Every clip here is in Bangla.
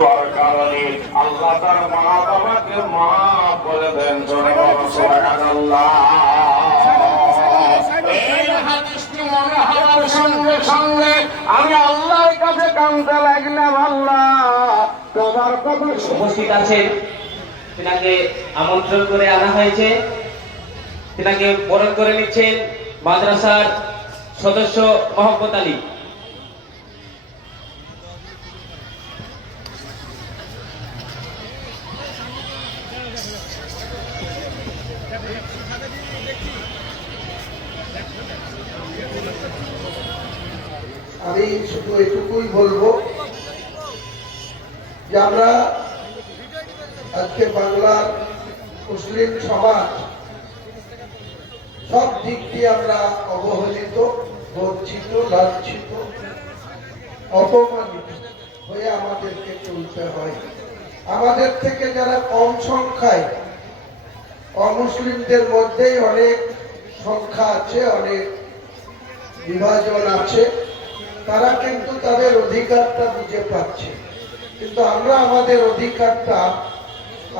কারণে আল্লাহ তার মা বাবাকে মাফ করে দেন। সুবহানাল্লাহ। এই হাদিসটি মনে হওয়ার সঙ্গে সঙ্গে আমি আল্লাহর কাছে কাঁদতে লাগলাম, আল্লাহ তোমার কথা উপস্থিত আছেন, তিনাকে আমন্ত্রণ করে আনা হয়েছে, তিনাকে বরণ করে নিচ্ছেন মাদ্রাসার সদস্য মোহাম্মদ আলী। আমি শুধু এটুকুই বলবো যে আমরা আজকে বাংলার মুসলিম সমাজ সব দিক দিয়ে আমরা অবহেলিত, বঞ্চিত, লাঞ্ছিত, অপমানিত হয়ে আমাদেরকে চলতে হয়। আমাদের থেকে যারা কম সংখ্যায়, অমুসলিমদের মধ্যেই অনেক সংখ্যা আছে, অনেক বিভাজন আছে, তারা কিন্তু তাদের অধিকারটা বুঝে পাচ্ছে। কিন্তু আমরা আমাদের অধিকারটা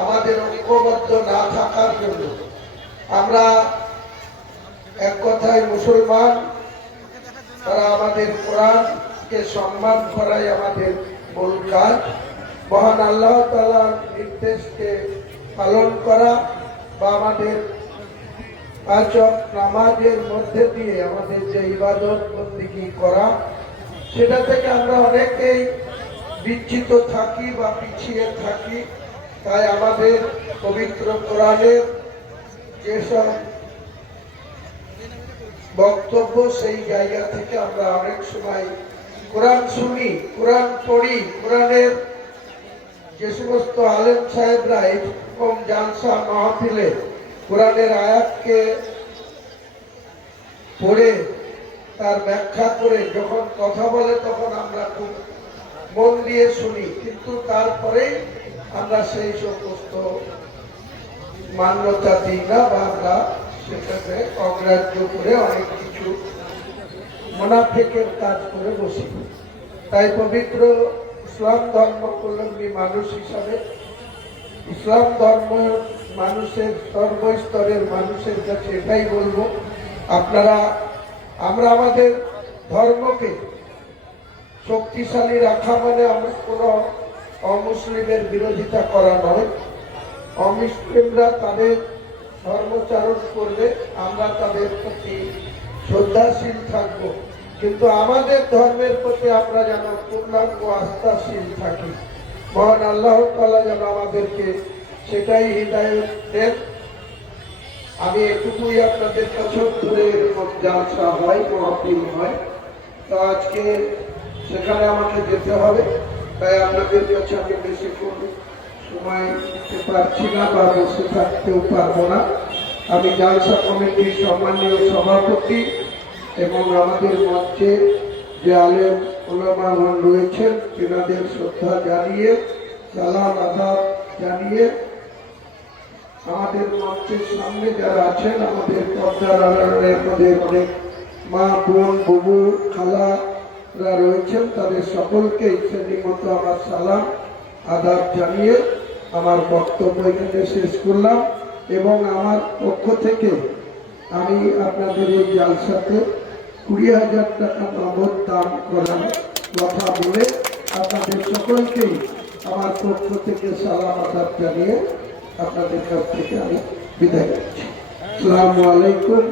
আমাদের ঐক্যবদ্ধ না থাকার জন্য, আমরা এক কথায় মুসলমান, তারা আমাদের কোরআনকে সম্মান করাই আমাদের মূল কাজ। মহান আল্লাহ তাআলার নির্দেশকে পালন করা বা আমাদের পাঁচ ওয়াক্ত নামাজের মধ্যে দিয়ে আমাদের যে ইবাদত বন্দেগী করা, সেটা থেকে আমরা অনেকেই বিচ্যুত থাকি বা পিছিয়ে থাকি। তাই আমাদের পবিত্র কোরআনের যেসব বক্তব্য, সেই জায়গা থেকে আমরা অনেক সময় কোরআন শুনি, কোরআন পড়ি, কোরআনের যে সমস্ত আলেম সাহেবরা এরকম জালসা মাহফিলে কোরআনের আয়াতকে পড়ে তার ব্যাখ্যা করে যখন কথা বলে, তখন আমরা খুব মন দিয়ে শুনি, কিন্তু তারপরেই আমরা সেই সমস্ত মান্যতা দিই না বা আমরা সেটাকে অগ্রাহ্য করে অনেক কিছু মুনাফিকের কাজ করে বসি। তাই পবিত্র ইসলাম ধর্মাবলম্বী মানুষ হিসাবে, ইসলাম ধর্ম মানুষের সর্বস্তরের মানুষের কাছে এটাই বলবো, আমরা আমাদের ধর্মকে শক্তিশালী রাখা মানে আমরা কোনো অমুসলিমের বিরোধিতা করা নয়। অমুসলিমরা তাদের ধর্মচারণ করবে, আমরা তাদের প্রতি শ্রদ্ধাশীল থাকবো, কিন্তু আমাদের ধর্মের প্রতি আমরা যেন পূর্ণাঙ্গ আস্থাশীল থাকি। মহান আল্লাহ তাআলা যেন আমাদেরকে সেটাই হিদায়াত দেন। আমি এটুকুই আপনাদের কাছে, ধরে এরকম জালসা হয়, মাহফিল হয়, তো আজকে সেখানে আমাকে যেতে হবে, তাই আপনাদের কাছে আমি বেশিক্ষণ সময় দিতে পারছি না বা বসে থাকতেও পারবো না। আমি জালসা কমিটির সম্মানীয় সভাপতি এবং আমাদের মঞ্চে যে আলেম ওলামাগণ রয়েছেন, তেনাদের শ্রদ্ধা জানিয়ে, সালাম আদাব জানিয়ে, আমাদের মঞ্চের সামনে যারা আছেন, আমাদের পর্দার আড়ালে আমাদের অনেক মা, বোন, বুবু, খালারা রয়েছেন, তাদের সকলকে শ্রেণীর মতো আমার সালাম আদাব জানিয়ে আমার বক্তব্য এখানে শেষ করলাম। এবং আমার পক্ষ থেকে আমি আপনাদের এই জালসাতে 20,000 টাকা নগদ দান করার কথা বলে আপনাদের সকলকেই আমার পক্ষ থেকে সালাম আদাব জানিয়ে আপনাদের কাছ থেকে আমি বিদায় করছি। আসসালামু আলাইকুম।